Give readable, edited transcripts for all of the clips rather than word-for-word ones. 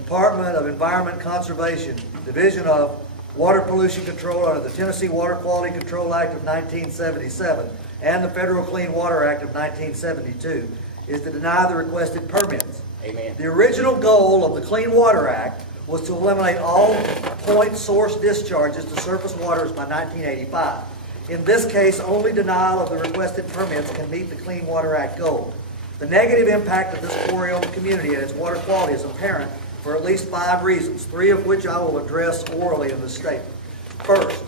Department of Environment Conservation, Division of Water Pollution Control under the Tennessee Water Quality Control Act of 1977 and the Federal Clean Water Act of 1972 is to deny the requested permits. Amen. The original goal of the Clean Water Act was to eliminate all point source discharges to surface waters by 1985. In this case, only denial of the requested permits can meet the Clean Water Act goal. The negative impact of this quarry on the community and its water quality is apparent for at least 5 reasons, 3 of which I will address orally in this statement. First,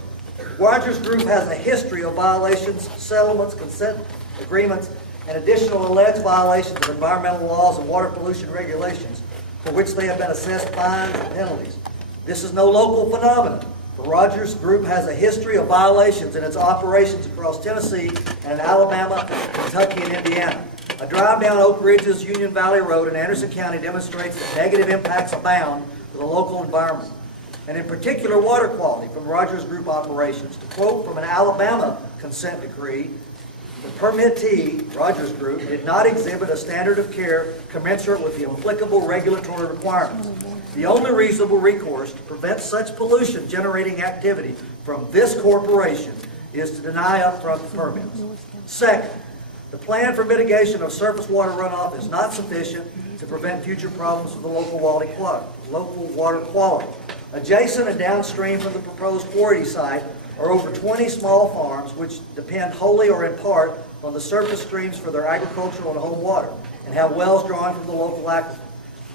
Rogers Group has a history of violations, settlements, consent agreements, and additional alleged violations of environmental laws and water pollution regulations for which they have been assessed fines and penalties. This is no local phenomenon, for Rogers Group has a history of violations in its operations across Tennessee and Alabama, Kentucky, and Indiana. A drive down Oak Ridge's Union Valley Road in Anderson County demonstrates that negative impacts abound to the local environment, and in particular water quality from Rogers Group operations. To quote from an Alabama consent decree, the permittee, Rogers Group, did not exhibit a standard of care commensurate with the applicable regulatory requirements. The only reasonable recourse to prevent such pollution-generating activity from this corporation is to deny upfront permits. Second, the plan for mitigation of surface water runoff is not sufficient to prevent future problems with the local water quality. Adjacent and downstream from the proposed quarry site are over 20 small farms which depend wholly or in part on the surface streams for their agricultural and home water and have wells drawn from the local aquifer.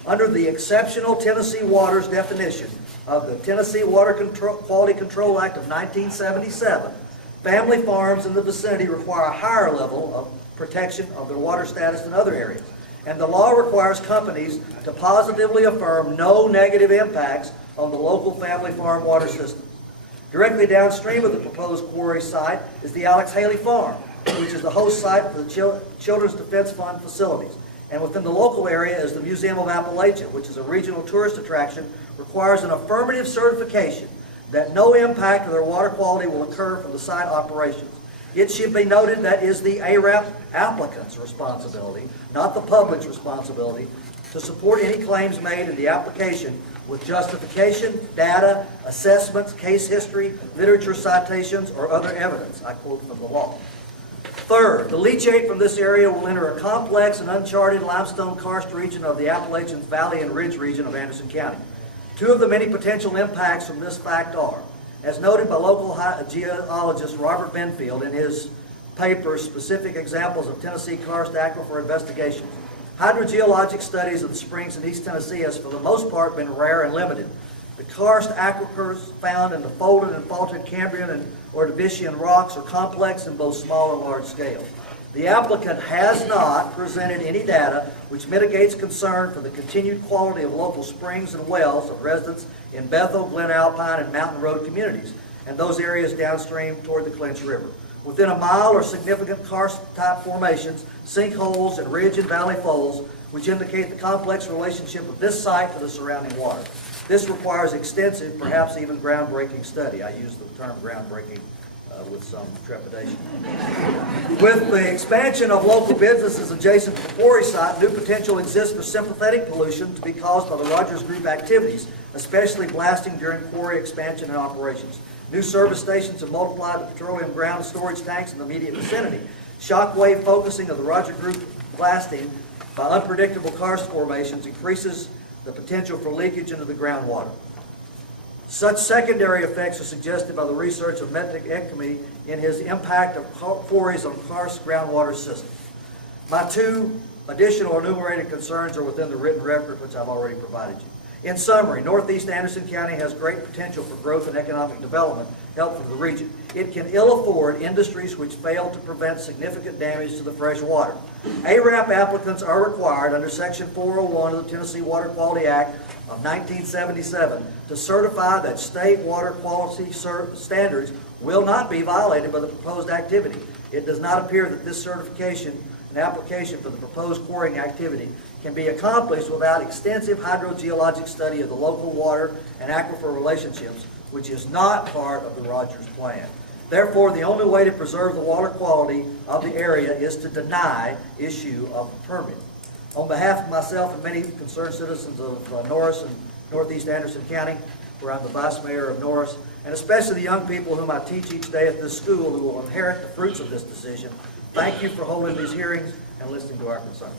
Under the exceptional Tennessee Waters definition of the Tennessee Water Quality Control Act of 1977, family farms in the vicinity require a higher level of protection of their water status than other areas. And the law requires companies to positively affirm no negative impacts on the local family farm water systems. Directly downstream of the proposed quarry site is the Alex Haley Farm, which is the host site for the Children's Defense Fund facilities. And within the local area is the Museum of Appalachia, which is a regional tourist attraction, requires an affirmative certification that no impact of their water quality will occur from the site operations. It should be noted that is the ARAP applicant's responsibility, not the public's responsibility, to support any claims made in the application with justification, data, assessments, case history, literature citations, or other evidence. I quote from the law. Third, the leachate from this area will enter a complex and uncharted limestone karst region of the Appalachian Valley and Ridge region of Anderson County. 2 of the many potential impacts from this fact are, as noted by local geologist Robert Benfield in his paper, Specific Examples of Tennessee Karst Aquifer Investigations, hydrogeologic studies of the springs in East Tennessee has for the most part been rare and limited. The karst aquifers found in the folded and faulted Cambrian and Ordovician rocks are complex in both small and large scale. The applicant has not presented any data which mitigates concern for the continued quality of local springs and wells of residents in Bethel, Glen Alpine, and Mountain Road communities, and those areas downstream toward the Clinch River. Within a mile are significant karst-type formations, sinkholes, and ridge and valley folds, which indicate the complex relationship of this site to the surrounding water. This requires extensive, perhaps even groundbreaking study. I use the term groundbreaking with some trepidation. With the expansion of local businesses adjacent to the quarry site, new potential exists for sympathetic pollution to be caused by the Rogers Group activities, especially blasting during quarry expansion and operations. New service stations have multiplied the petroleum ground storage tanks in the immediate vicinity. Shockwave focusing of the Rogers Group blasting by unpredictable karst formations increases the potential for leakage into the groundwater. Such secondary effects are suggested by the research of Metnick in his impact of quarries on karst groundwater systems. My 2 additional enumerated concerns are within the written record which I've already provided you. In summary, Northeast Anderson County has great potential for growth and economic development helpful to the region. It can ill afford industries which fail to prevent significant damage to the fresh water. ARAP applicants are required under Section 401 of the Tennessee Water Quality Act of 1977 to certify that state water quality standards will not be violated by the proposed activity. It does not appear that this certification and application for the proposed quarrying activity can be accomplished without extensive hydrogeologic study of the local water and aquifer relationships, which is not part of the Rogers Plan. Therefore, the only way to preserve the water quality of the area is to deny issue of the permit. On behalf of myself and many concerned citizens of Norris and Northeast Anderson County, where I'm the Vice Mayor of Norris, and especially the young people whom I teach each day at this school who will inherit the fruits of this decision, thank you for holding these hearings and listening to our concerns.